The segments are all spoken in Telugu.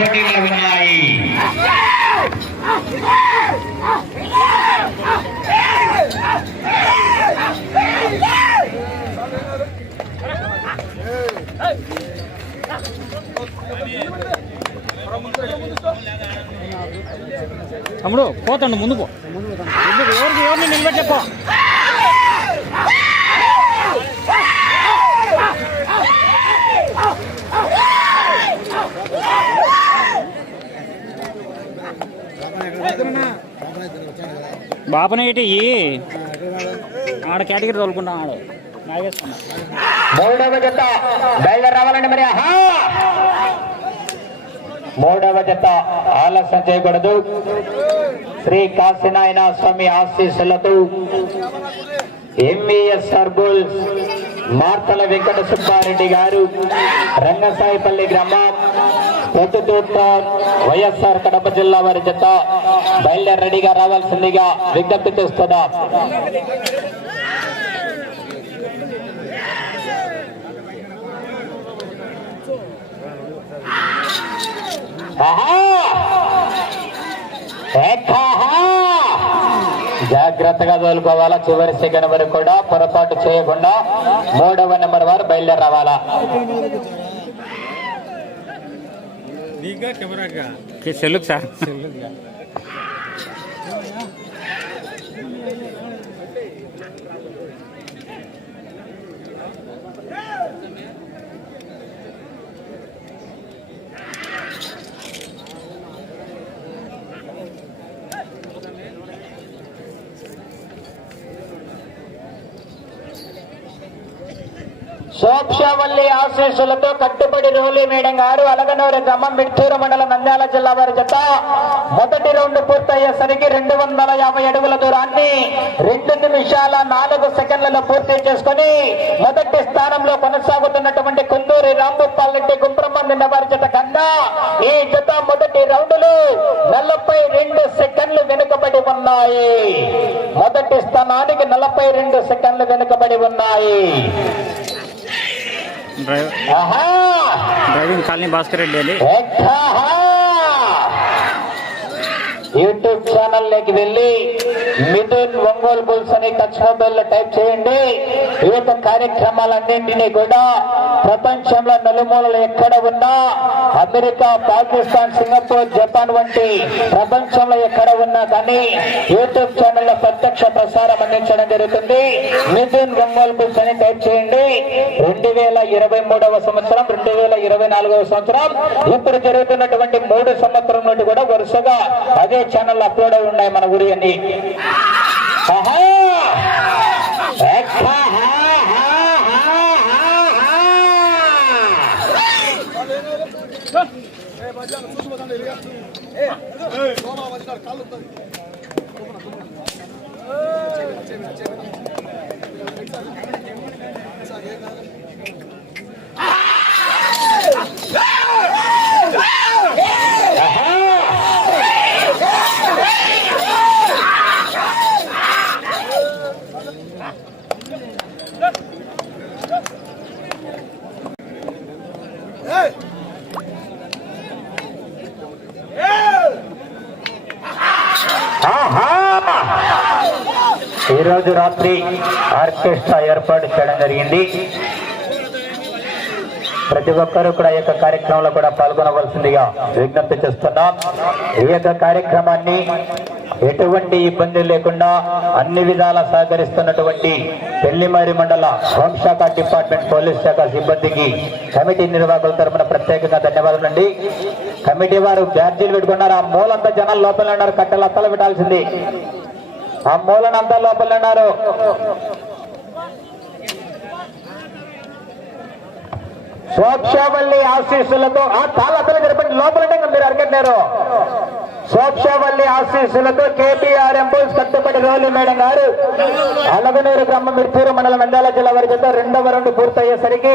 పోటీలు ఉన్నాయి తమ్ముడు పోతండు ముందు పో ఎవరికి ఎవరిని నిలబెట్టి చెప్పు ఏంటి ఆడ కేటగిరీ తోలుకుంటా ఆడు. మూడవ జత బయలుదేరి రావాలండి మరి. మూడవ జత ఆలస్యం చేయకూడదు. శ్రీ కాశీనాయన స్వామి ఆశీస్సులతో ఎంఈఎస్ సర్బుల్ మార్తల వెంకట సుబ్బారెడ్డి గారు రంగసాయిపల్లి గ్రామం పొద్దుతూర్త వైఎస్ఆర్ కడప జిల్లా వారి జత బయలుదేరి రెడీగా రావాల్సిందిగా విజ్ఞప్తి చేస్తున్నాం. జాగ్రత్తగా తోలుకోవాలా చివరి సెకండ్ వరకు కూడా పొరపాటు చేయకుండా మూడవ నెంబర్ వారు బయలుదేరి రావాలా का कैमरा का? कि सेलुक साहब సోక్షవల్లి ఆశీస్సులతో కట్టుబడి రోలి మేడం గారు అలగనూరు గ్రామం మిట్టూరు మండలం నంద్యాల జిల్లా వారి జత. మొదటి రౌండ్ పూర్తయ్యేసరికి రెండు వందల యాభై అడుగుల దూరాన్ని రెండు నిమిషాల నాలుగు సెకండ్లలో పూర్తి చేసుకొని మొదటి స్థానంలో కొనసాగుతున్నటువంటి కుందూరి రాంభూపాల్ రెడ్డి నిన్న వారి జత కన్నా ఈ జత మొదటి రౌండ్లో నలభై రెండు సెకండ్లు వెనుకబడి ఉన్నాయి. మొదటి స్థానానికి నలభై రెండు సెకండ్లు వెనుకబడి ఉన్నాయి. డ్రైవింగ్ కాలనీ భాస్కర్ రెడ్డి ఎక్కాహా! యూట్యూబ్ ఛానల్లోకి వెళ్ళి మిథున్ ఒంగోలు బుల్స్ అని టచ్ మొబైల్లో టైప్ చేయండి. యొక్క కార్యక్రమాలన్నింటినీ కూడా ప్రపంచంలో నలుమూలలు ఎక్కడ ఉన్నా అమెరికా పాకిస్తాన్ సింగపూర్ జపాన్ వంటి ప్రపంచంలో ఎక్కడ ఉన్నా కానీ యూట్యూబ్ ఛానల్లో ప్రత్యక్ష ప్రసారం అందించడం జరుగుతుంది. మిథున్ గంగోల్ బుక్స్ అని టైప్ చేయండి. రెండు వేల ఇరవై మూడవ సంవత్సరం రెండు వేల ఇరవై నాలుగవ సంవత్సరం. ఇప్పుడు జరుగుతున్నటువంటి మూడు సంవత్సరం నుండి కూడా వరుసగా అదే ఛానల్ అప్లోడ్ అయి ఉన్నాయి మన గురి అని ఆహా! ఎక్కాహా! ఈరోజు రాత్రి ఆర్కెస్ట్రా ఏర్పాటు చేయడం జరిగింది. ప్రతి ఒక్కరూ కూడా ఈ యొక్క కార్యక్రమంలో కూడా పాల్గొనవలసిందిగా విజ్ఞప్తి చేస్తున్నాం. ఈ యొక్క కార్యక్రమాన్ని ఎటువంటి ఇబ్బంది లేకుండా అన్ని విధాలా సహకరిస్తున్నటువంటి పెళ్ళిమారి మండల హోంశాఖ డిపార్ట్మెంట్ పోలీస్ శాఖ సిబ్బందికి కమిటీ నిర్వాహకుల తరపున ప్రత్యేకంగా ధన్యవాదాలండి కమిటీ వారు బ్యాడ్జీలు పెట్టుకున్నారు? ఆ మూలంతా జనాలు లోపల ఉన్నారు కట్టెలు అత్తలు పెట్టాల్సింది. ఆ మూలనంతా లోపల ఉన్నారు. సోక్షవల్లి ఆశీస్సులతో ఆ తాళతలు జరపండి లోపలంటే ఇంకా మీరు అరగట్లేరు సోక్షవల్లి ఆశీస్సులతో కేటీఆర్ ఎంపోల్స్ కట్టుబడి రోలు మేడం గారు. అలగనూరు గ్రామం మిర్పూరు మండలం నంద్యాల జిల్లా వారి చేత రెండవ రౌండ్ పూర్తయ్యేసరికి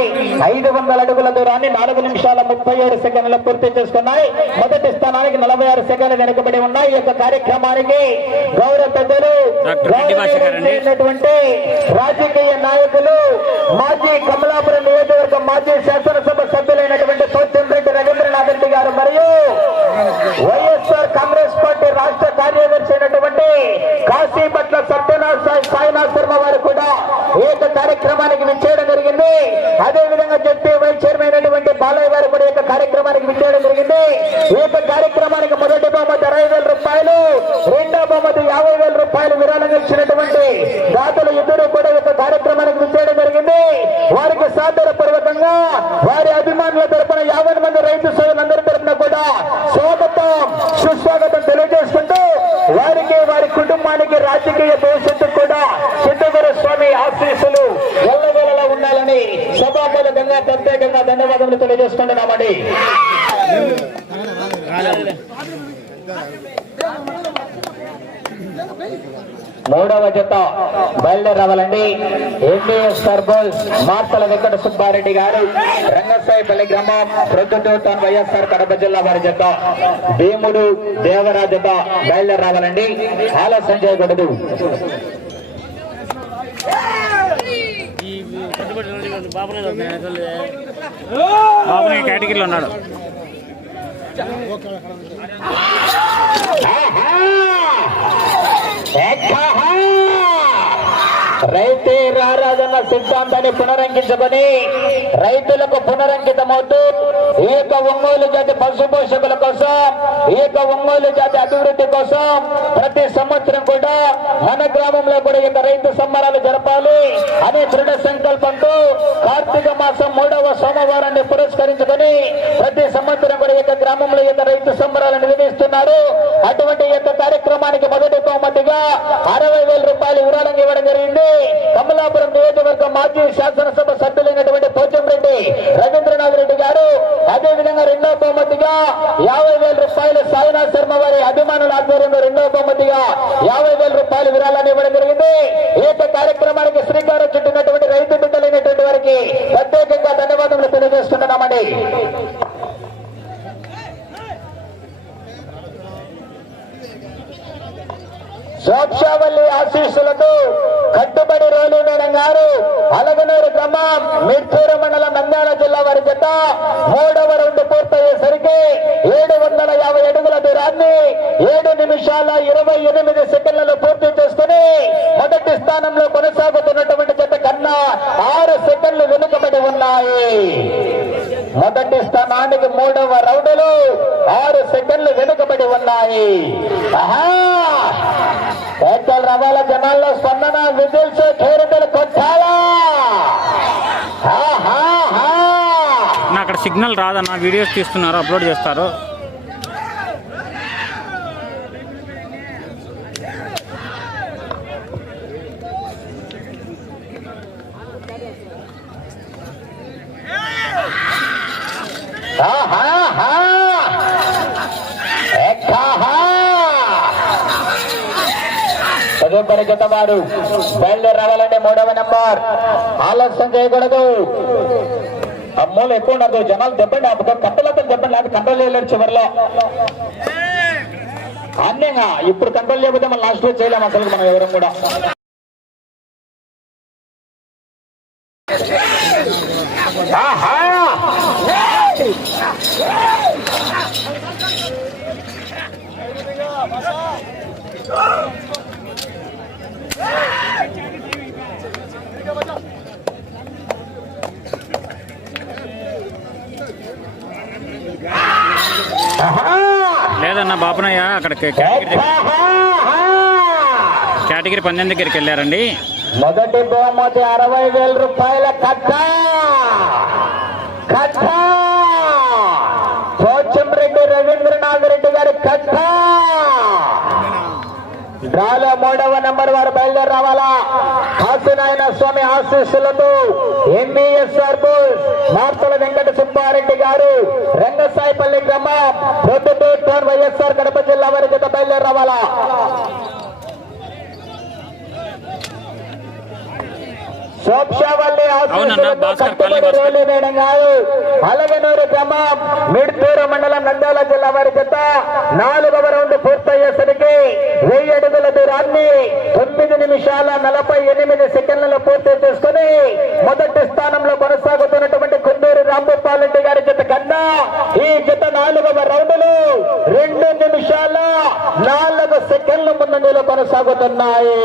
ఐదు వందల అడుగుల దూరాన్ని నాలుగు నిమిషాల ముప్పై ఏడు సెకండ్లు పూర్తి చేసుకున్నాయి. మొదటి స్థానానికి నలభై ఆరు సెకండ్లు వెనుకబడి ఉన్నాయి. ఈ యొక్క కార్యక్రమానికి గౌరవ పెద్దలు రాజకీయ నాయకులు మాజీ కమలాపురం నియోజకవర్గం మాజీ శాసనసభ సభ్యులైనటువంటి పోచంరెడ్డి రవీంద్రనాథ్ రెడ్డి గారు మరియు వైఎస్ఆర్ కాంగ్రెస్ పార్టీ రాష్ట్ర కార్యదర్శి అయినటువంటి కాశీపట్ల సత్యనాథ్ సాయి సాయినాథ్ శర్మ వారికి కూడా ఈ యొక్క కార్యక్రమానికి విచ్చేయడం జరిగింది అదే విధంగా జడ్పీ వైస్ చైర్మన్ అయినటువంటి బాలయ్య గారు కూడా ఈ యొక్క కార్యక్రమానికి విచ్చేయడం జరిగింది ఈ యొక్క కార్యక్రమానికి మొదటి బహుమతి అరవై వేల రూపాయలు రెండో బహుమతి యాభై వేల రూపాయలు విరాళంగా ఇచ్చినటువంటి దాతలు ఇద్దరు కూడా ఈ యొక్క కార్యక్రమానికి విచ్చేయడం జరిగింది వారికి సాదర పూర్వకంగా వారి అభిమానుల తరపున యాభై మంది రైతు సోదరులందరి తరపున కూడా స్వాగతం సుస్వాగతం తెలియజేసుకుంటూ వారికి వారి కుటుంబానికి రాజకీయ భవిష్యత్తు కూడా సిద్ధగురు స్వామి ఆశీస్సులు ఎల్లవేళలా ఉండాలని సభామూలకంగా ప్రత్యేకంగా ధన్యవాదములు తెలియజేసుకుంటున్నామండి మూడవ జత బయలుదేరి రావాలండి ఎన్డీఎస్ సర్బోల్స్ మార్తల వెంకట సుబ్బారెడ్డి గారు రంగసాయిపల్లి గ్రామం ప్రొద్దుటూటాన్ వైఎస్ఆర్ కడప జిల్లా వారి జత. భీముడు దేవరా జత బయలుదేరి రావాలండి ఆలస్యం చేయకూడదు ఈ కట్టుబడి బాబునే బాబుని కేటగిరీలో ఉన్నాడు. ఆహా! రైతే రారాజన్న సిద్ధాంతాన్ని పునరంకించమని రైతులకు పునరంకితమవుతూ ఏక ఒంగోలు జాతి పశుపోషకుల కోసం కోసం ఏక ఒంగోలు జాతి అభివృద్ధి కోసం ప్రతి సంవత్సరం కూడా మన గ్రామంలో కూడా ఇంత రైతు సంబరాలు జరపాలి అనే దృఢ సంకల్పంతో కార్తీక మాసం మూడవ సోమవారాన్ని పురస్కరించుకొని ప్రతి సంవత్సరం కూడా ఈ యొక్క గ్రామంలో ఈ యొక్క రైతు సంబరాలు నిర్వహిస్తున్నారు. అటువంటి యొక్క కార్యక్రమానికి మొదటి బహుమతిగా అరవై వేల రూపాయలు విరాళంగా ఇవ్వడం జరిగింది. కమలాపురం నియోజకవర్గం మాజీ శాసనసభ సభ్యులైనటువంటి పోచంరెడ్డి రవీంద్రనాథ్ రెడ్డి గారు అదే విధంగా రెండో బహుమతిగా యాభై వేల రూపాయలు సాయినాథ్ శర్మ వారి అభిమానుల ఆధ్వర్యంలో రెండో బహుమతిగా యాభై వేల రూపాయలు విరాళాన్ని ఇవ్వడం జరిగింది. ఈ యొక్క కార్యక్రమానికి శ్రీకారం చుట్టినటువంటి రైతు బిడ్డలైనటువంటి వారికి ప్రత్యేకంగా ధన్యవాదములు తెలియజేస్తున్నామండి. సోక్షావల్లి ఆశీస్సులతో గారు అలగనూరు గ్రామం మిడ్చూరు మండలం నంద్యాల జిల్లా వారి జత మూడవ రౌండ్ పూర్తయ్యేసరికి ఏడు వందల యాభై అడుగుల దూరాన్ని ఏడు నిమిషాల ఇరవై ఎనిమిది సెకండ్లలో పూర్తి చేసుకుని మొదటి స్థానంలో కొనసాగుతున్నటువంటి జత కన్నా ఆరు సెకండ్లు వెనుకబడి ఉన్నాయి. మొదటి స్థానానికి మూడవ రౌండ్లు ఆరు సెకండ్లు వెనుకబడి ఉన్నాయి. ఆహా! పెద్దలు రవాల జనాల్లో స్పందన విజిల్స్ చేరుతలు కొట్టాలా? అక్కడ సిగ్నల్ రాదన్న వీడియోస్ తీస్తున్నారు అప్లోడ్ చేస్తారు. ఆహా, తదుపరి జత వారు బయలుదేరి రావాలంటే మూడవ నెంబర్. ఆలస్యం చేయకూడదు. అమ్మోలు ఎక్కువ ఉండదు. జనాలు చెప్పండి అప్పుడు కట్టలతో చెప్పండి అది కంట్రోల్ చేయలేరు చివరిలో. అన్యంగా ఇప్పుడు కంట్రోల్ చేయకపోతే మనం లాస్ట్లో చేయలేము అసలు మనం ఎవరం కూడా ఆహా ఆహా లేదన్న బాపనయ్య అక్కడ కేటగిరీ కేటగిరీ పందెం దగ్గరికి వెళ్ళారండి. మొదటి బహుమతి అరవై వేల రూపాయల కట్ట. కట్ట. పోచంరెడ్డి రవీంద్రనాథ్ రెడ్డి గారి కట్ట. డ్రాలో మూడవ నెంబర్ వారు బయలుదేరి రావాలా? కాశీనాయన స్వామి ఆశీస్సులతో ఎంబీఎస్ఆర్ బోస్ మార్తల వెంకట సుబ్బారెడ్డి గారు రంగసాయిపల్లి గ్రామం ప్రొద్దుటూరు టౌన్ వైఎస్ఆర్ కడప జిల్లా వారి జత బయలుదేరి రావాలా సోక్షావల్లి అలగనూరు గ్రామం మిడ్తూరు మండలం నంద్యాల జిల్లా వారి జత నాలుగవ రౌండ్ పూర్తయ్యేసరికి వెయ్యి అడుగుల దూరాన్ని తొమ్మిది నిమిషాల నలభై ఎనిమిది సెకండ్లలో పూర్తి చేసుకుని మొదటి స్థానంలో కొనసాగుతున్నటువంటి కుందూరు రాంభూపాల్ రెడ్డి గారి జత కన్నా ఈ రెండు నిమిషాల నాలుగు సెకండ్ల ముందంజలో కొనసాగుతున్నాయి.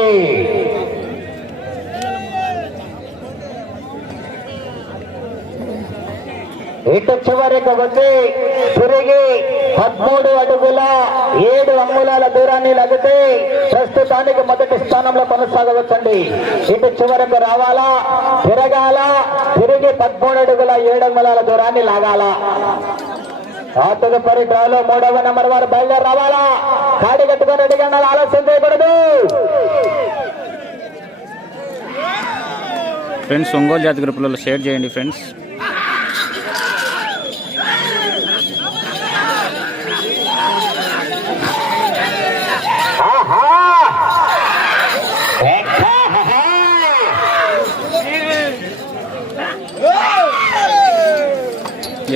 ఇటు చివరికి వచ్చి తిరిగి పదమూడు అడుగుల ఏడు అంగుళాల దూరాన్ని లగితే ప్రస్తుతానికి మొదటి స్థానంలో కొనసాగవచ్చండి. ఇటు చివరకు రావాలా? తిరగాల? తిరిగి పదమూడు అడుగుల ఏడు అంగుళాల దూరాన్ని లాగాల? ఆ తదుపరి డ్రాలో మూడవ నెంబర్ వారు బయలుదేరి రావాలా? కాడి కట్టుకొని రెడీగా ఉండాలి, ఆలస్యం చేయకూడదు. ఫ్రెండ్స్ ఒంగోలు జాతి గ్రూపులలో షేర్ చేయండి ఫ్రెండ్స్ ఆహా ఎక్కాహా.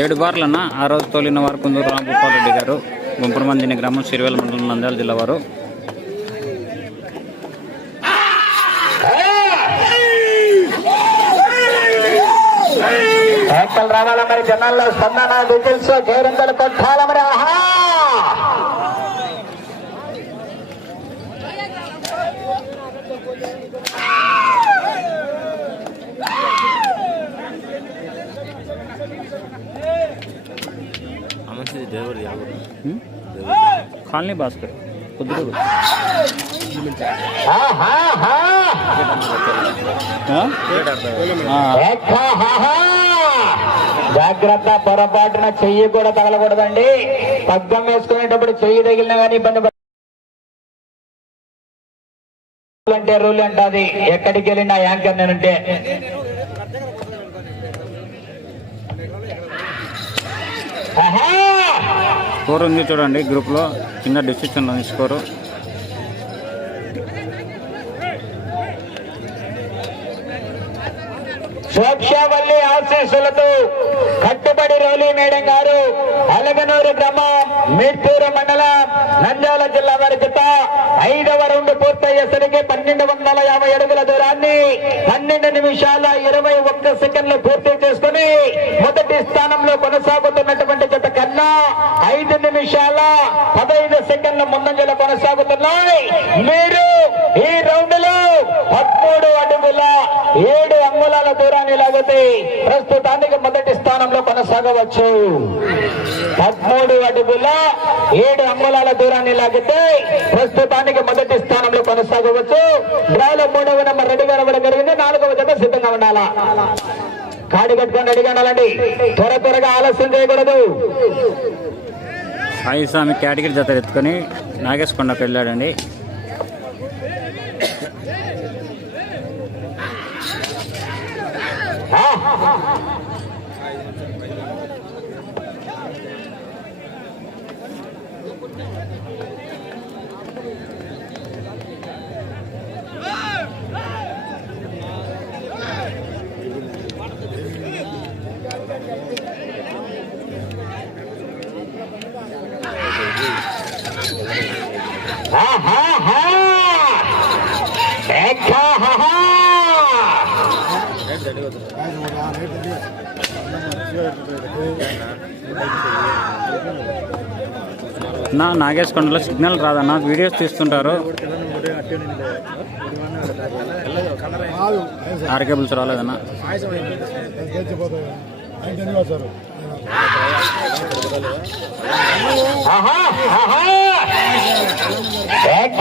ఏడు బార్లన్న ఆ రోజు తోలిన వారు కుందూరు రామగోపాలరెడ్డి గారు గారు గుంపురమందిని గ్రామం సిరివేల మండలం నంద్యాల జిల్లా వారు. ఎక్కలు మరి జనాల్లో స్పందన విజిల్స్ కేరింతలు కొట్టాల మరి ఆహా! కాలనీ భాస్కర్. జాగ్రత్త పొరపాటున చెయ్యి కూడా తగలకూడదండి. పగ్గం వేసుకునేటప్పుడు చెయ్యి తగిలినా కానీ ఇబ్బంది పడ- అంటే రూల్ అంటది. ఎక్కడికి వెళ్ళినా యాంకర్ నేనంటే. ఆహా. స్కోర్ ఉంది చూడండి గ్రూప్లో. కింద డిస్క్రిప్షన్లో ఉంది స్కోరు. సోక్షావల్లి ఆశీస్సులతో కట్టుబడి రోలి మేడం గారు అలగనూరు గ్రామం మిడ్తూరు మండలం నంద్యాల జిల్లా వారి చేత ఐదవ రౌండ్ పూర్తయ్యేసరికి పన్నెండు వందల యాభై అడుగుల దూరాన్ని పన్నెండు నిమిషాల ఇరవై ఒక్క సెకండ్లు పూర్తి చేసుకుని మొదటి స్థానంలో కొనసాగుతున్నట్టు ఐదు నిమిషాల పదహైదు సెకండ్ల ముందంజలో కొనసాగుతున్నాయి. మీరు ఈ రౌండ్లో పదమూడు అడుగుల ఏడు అంగుళాల దూరాన్ని లాగితే ప్రస్తుతానికి మొదటి స్థానంలో కొనసాగవచ్చు. పదమూడు అడుగుల ఏడు అంగుళాల దూరాన్ని లాగితే ప్రస్తుతానికి మొదటి స్థానంలో కొనసాగవచ్చు. డ్రాలో మూడవ నెంబర్ రెడీగా రావడం జరిగింది. నాలుగవ జత సిద్ధంగా ఉండాలా? కాడి కట్టుకొని రెడీగా ఉండాలండి. త్వర త్వరగా ఆలస్యం చేయకూడదు. సాయి స్వామి కేటగిరీ జత ఎత్తుకొని నాగేశ్కొండకు వెళ్ళాడండి. నా నాగేశ్కొండలో సిగ్నల్ రాదన్న వీడియోస్ తీస్తుంటారు ఆర్ కేబుల్స్ రాలేదన్న ఆహా!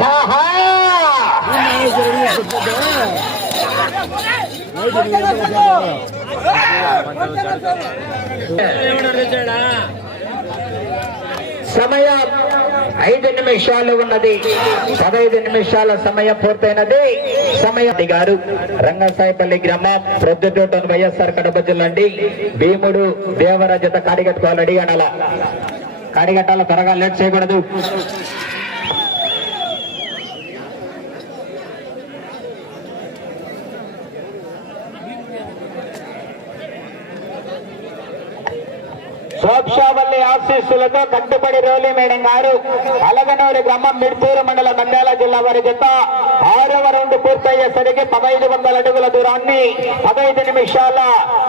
ఆహా! సమయం ఐదు నిమిషాలు ఉన్నది. పదహైదు నిమిషాల సమయం పూర్తయినది. సమయం గారు రంగసాయిపల్లి గ్రామం ప్రొద్దుటోటన్ వైఎస్ఆర్ కడప జిల్లా అండి. భీముడు దేవరాజత కాడిగట్టుకోవాలి రెడీ అనాల కాడిగట్టాల త్వరగా లేట్ చేయకూడదు. సోక్షావల్లి ఆశీస్సులతో కట్టుబడి రోలి మేడం గారు అలగనూరు గ్రామం మిడ్పూరు మండలం నంద్యాల జిల్లా వారి జత ఆరవ రౌండ్ పూర్తయ్యేసరికి పదహైదు వందల అడుగుల దూరాన్ని పదహైదు నిమిషాల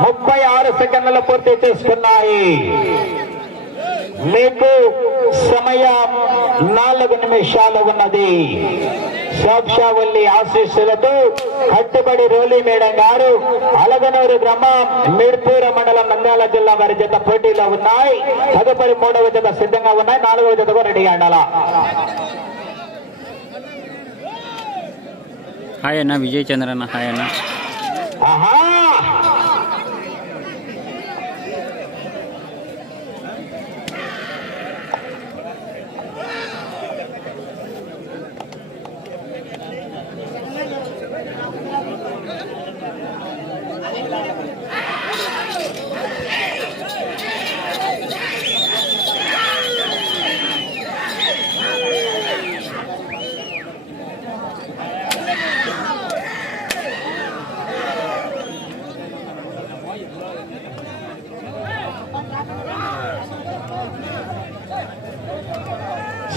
ముప్పై ఆరు సెకండ్లు పూర్తి చేసుకున్నాయి. మీకు సమయం నాలుగు నిమిషాలు ఉన్నది. శోక్షావల్లి ఆశీస్సులతో కట్టుబడి రోలి మేడం గారు అలగనూరు గ్రామం మిడ్పూర మండలం నంద్యాల జిల్లా వారి జత పోటీలో ఉన్నాయి. తదుపరి మూడవ జత సిద్ధంగా ఉన్నాయి. నాలుగవ జత కూడా రెడీ ఆడాలా హాయ్ అన్న విజయ్ చంద్రన్న హాయ్ అన్న. ఆహా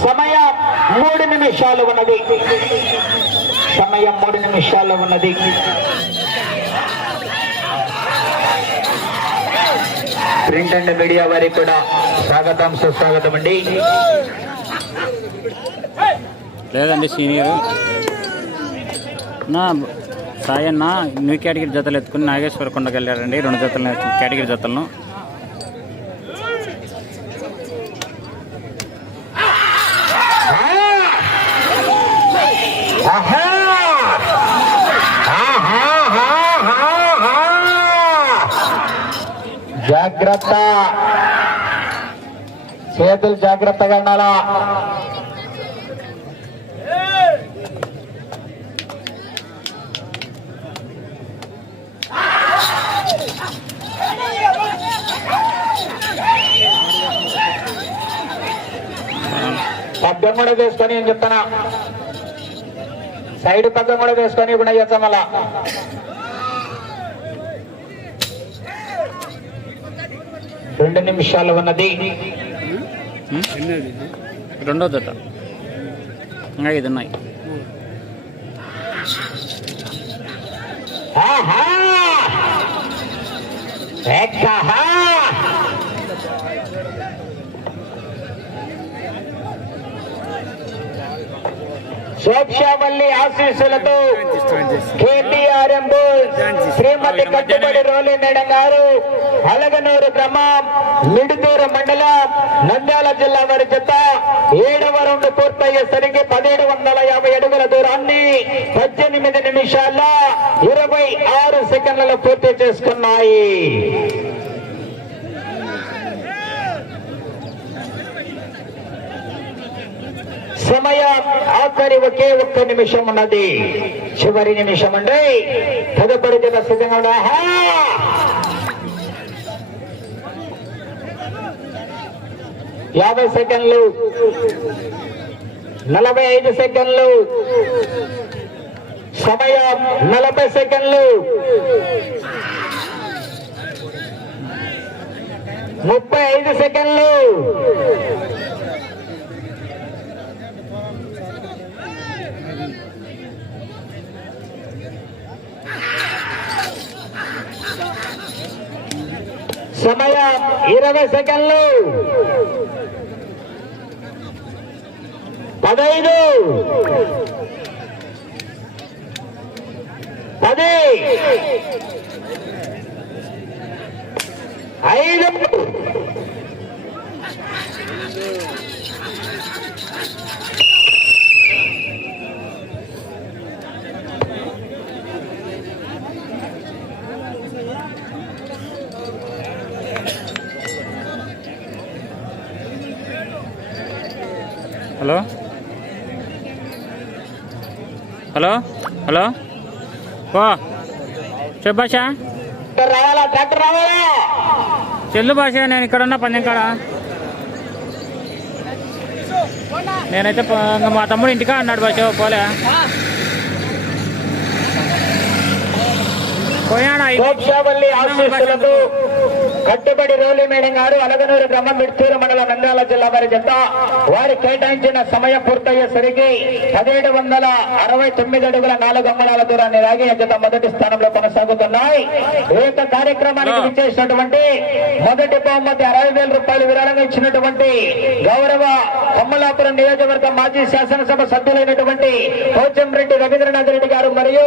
సమయం మూడు నిమిషాలు ఉన్నది. సమయం మూడు నిమిషాలు ఉన్నది. ప్రింట్ అండ్ మీడియా వారికి కూడా స్వాగతం సుస్వాగతం అండి. లేదండి సీనియర్. నా సాయన్న న్యూ కేటగిరీ జతలు ఎత్తుకుని నాగేశ్వర కొండకు వెళ్ళారండి. రెండు జతలు కేటగిరీ జతలను ఆహా! ఆహాహాహాహా! జాగ్రత్త చేతులు జాగ్రత్తగా ఉండాలా? పగ్గం కూడా వేసుకొని ఏం చెప్తానా సైడ్ పగ్గం కూడా వేసుకొని ఇప్పుడు అయ్యొచ్చా మళ్ళా. రెండు నిమిషాలు ఉన్నది. రెండో జత ఇంకా ఐదు ఉన్నాయి! సోక్షావల్లి ఆశీస్సులతో కేటీఆర్ఎం శ్రీమతి కట్టుబడి రోలి మేడం గారు. అలగనూరు గ్రామం మిడుతూరు మండలం నంద్యాల జిల్లా వారి చెత్త ఏడవ రౌండ్ పూర్తయ్యేసరికి పదిహేడు వందల యాభై అడుగుల దూరాన్ని పద్దెనిమిది నిమిషాల ఇరవై ఆరు సెకండ్లలో పూర్తి చేసుకున్నాయి. సమయం ఆఖరి ఒకే ఒక్క నిమిషం ఉన్నది. చివరి నిమిషం అండి. తదుపరి జత సిద్ధంగా ఉన్నా ఆహా! యాభై సెకండ్లు. నలభై ఐదు సెకండ్లు. సమయం నలభై సెకండ్లు. ముప్పై ఐదు సెకండ్లు. సమయం ఇరవై సెకండ్లు. పదైదు. పది ఐదు హలో హలో హలో? ఓ చెప్పు భాష చెల్లు భాష నేను ఇక్కడ ఉన్న పందెం కాడ. నేనైతే మా తమ్ముడు ఇంటికా అన్నాడు భాష పోలే. పోయాడా? కట్టుబడి రోలి మేడం గారు అలగనూరు గ్రామం మిడ్చూరు మండలం నంద్యాల జిల్లా వారి జత వారి కేటాయించిన సమయం పూర్తయ్యేసరికి పదిహేడు వందల అరవై తొమ్మిది అడుగుల నాలుగు అంగుళాల దూరాన్ని లాగి ఆ జత మొదటి స్థానంలో కొనసాగుతున్నాయి. ఈ యొక్క కార్యక్రమానికి విచ్చేసినటువంటి మొదటి బహుమతి అరవై వేల రూపాయలు విరాళంగా ఇచ్చినటువంటి గౌరవ కొమ్మలాపురం నియోజకవర్గం మాజీ శాసనసభ సభ్యులైనటువంటి పోచంరెడ్డి రవీంద్రనాథ్ రెడ్డి గారు మరియు